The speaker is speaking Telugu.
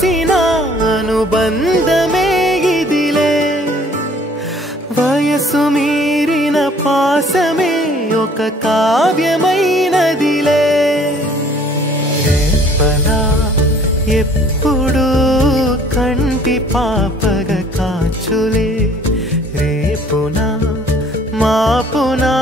కలిసిన అనుబంధమే ఇదిలే వయసు మీరిన పాసమే ఒక కావ్యమైనదిలే రేపలా ఎప్పుడు కంటి పాపగా కాచులే రేపునా మాపునా